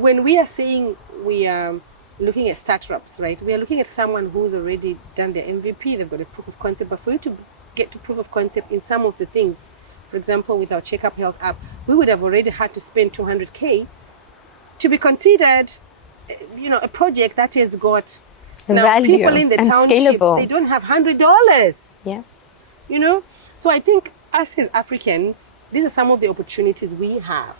when we are saying we are looking at startups, right? We are looking at someone who's already done their MVP, they've got a proof of concept, but for you to get to proof of concept in some of the things, for example, with our CheckUp Health app, we would have already had to spend 200K to be considered, a project that has got value people in the and townships, scalable. they don't have $100. Yeah. So I think us as Africans, these are some of the opportunities we have.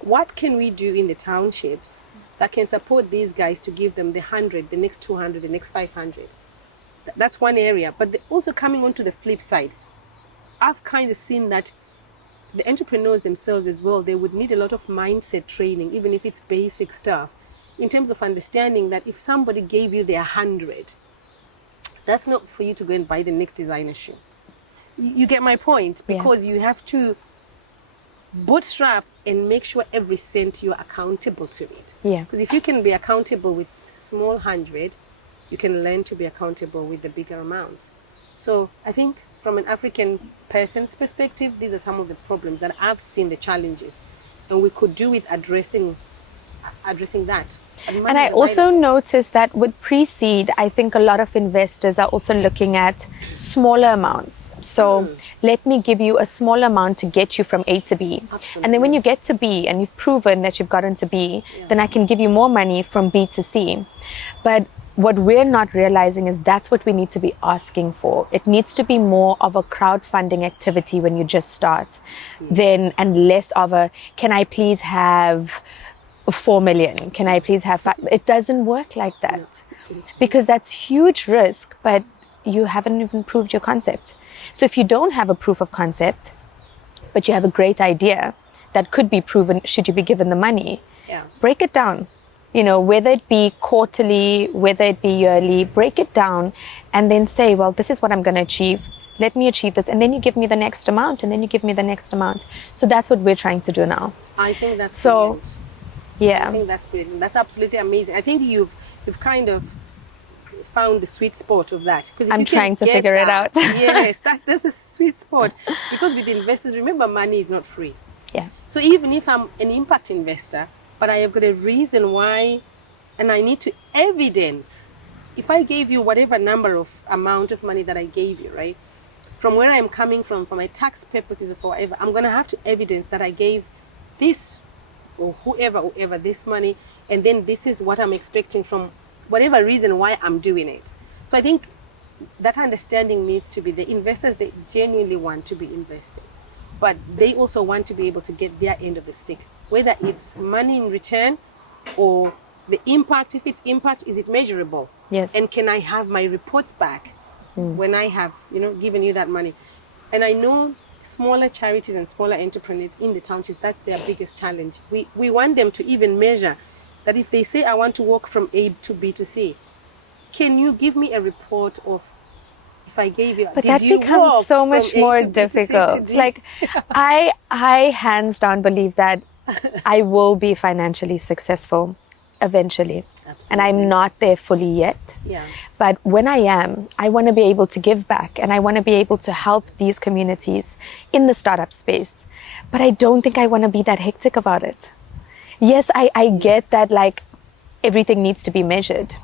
What can we do in the townships that can support these guys to give them the 100, the next 200, the next 500? That's one area. But also coming on to the flip side, I've kind of seen that the entrepreneurs themselves as well, they would need a lot of mindset training, even if it's basic stuff, in terms of understanding that if somebody gave you their 100, that's not for you to go and buy the next designer shoe. You get my point? Because you have to bootstrap and make sure every cent you're accountable to it. Yeah. Because if you can be accountable with small 100, you can learn to be accountable with the bigger amounts. So I think from an African person's perspective, these are some of the problems that I've seen, the challenges, and we could do with addressing that. And I also noticed that with pre-seed, I think a lot of investors are also looking at smaller amounts. So let me give you a small amount to get you from A to B. Absolutely. And then when you get to B and you've proven that you've gotten to B, then I can give you more money from B to C. But what we're not realizing is that's what we need to be asking for. It needs to be more of a crowdfunding activity when you just start, and less of a, can I please have 4 million? Can I please have 5? It doesn't work like that, because that's huge risk, but you haven't even proved your concept. So if you don't have a proof of concept, but you have a great idea that could be proven should you be given the money, break it down. Whether it be quarterly, whether it be yearly, break it down and then say, well, this is what I'm going to achieve. Let me achieve this. And then you give me the next amount, and then you give me the next amount. So that's what we're trying to do now. I think that's brilliant. Yeah. I think that's brilliant. That's absolutely amazing. I think you've kind of found the sweet spot of that. I'm trying to figure it out. Yes, that's the sweet spot. Because with investors, remember, money is not free. Yeah. So even if I'm an impact investor, but I have got a reason why, and I need to evidence. If I gave you whatever amount of money that I gave you, right, from where I'm coming from, for my tax purposes or for whatever, I'm going to have to evidence that I gave this or whoever this money, and then this is what I'm expecting from whatever reason why I'm doing it. So I think that understanding needs to be the investors. They genuinely want to be invested, but they also want to be able to get their end of the stick, whether it's money in return or the impact. If it's impact, is it measurable? Yes. And can I have my reports back when I have, given you that money? And I know smaller charities and smaller entrepreneurs in the township, that's their biggest challenge. We want them to even measure that if they say, I want to walk from A to B to C, can you give me a report of, if I gave you, but that becomes so much more difficult. Like, I hands down believe that I will be financially successful eventually. Absolutely. And I'm not there fully yet. Yeah. But when I am, I want to be able to give back, and I want to be able to help these communities in the startup space. But I don't think I want to be that hectic about it. Yes, I get that, like, everything needs to be measured.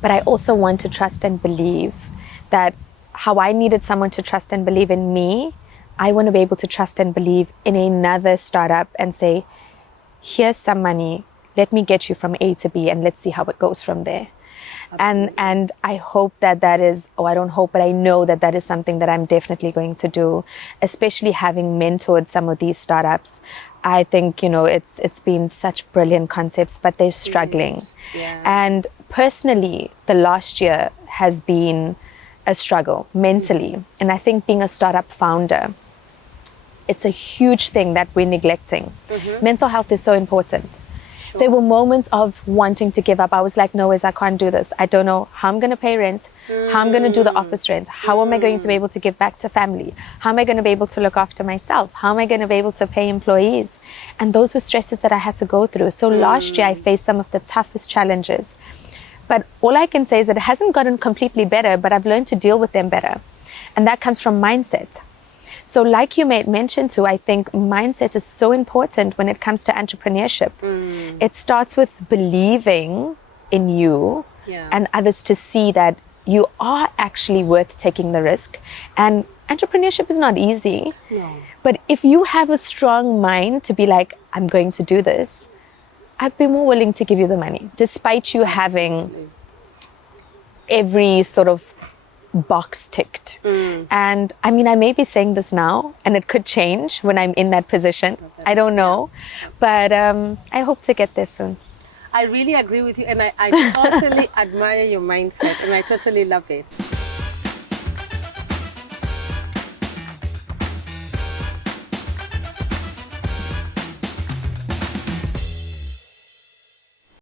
But I also want to trust and believe that how I needed someone to trust and believe in me, I want to be able to trust and believe in another startup and say, here's some money, let me get you from A to B, and let's see how it goes from there. And I hope that is, I don't hope, but I know that is something that I'm definitely going to do, especially having mentored some of these startups. I think, it's been such brilliant concepts, but they're struggling. Yeah. And personally, the last year has been a struggle mentally. And I think being a startup founder, it's a huge thing that we're neglecting. Mental health is so important. Sure. There were moments of wanting to give up. I was like, no, I can't do this. I don't know how I'm going to pay rent, how I'm going to do the office rent, how am I going to be able to give back to family, how am I going to be able to look after myself, how am I going to be able to pay employees? And those were stresses that I had to go through. So last year I faced some of the toughest challenges. But all I can say is that it hasn't gotten completely better, but I've learned to deal with them better. And that comes from mindset. So like you made mention to, I think mindset is so important when it comes to entrepreneurship. It starts with believing in you and others to see that you are actually worth taking the risk. And entrepreneurship is not easy. No. But if you have a strong mind to be like, I'm going to do this, I'd be more willing to give you the money, despite you having every sort of box ticked. And I mean, I may be saying this now and it could change when I'm in that position. I don't know. But I hope to get there soon. I really agree with you, and I totally admire your mindset, and I totally love it.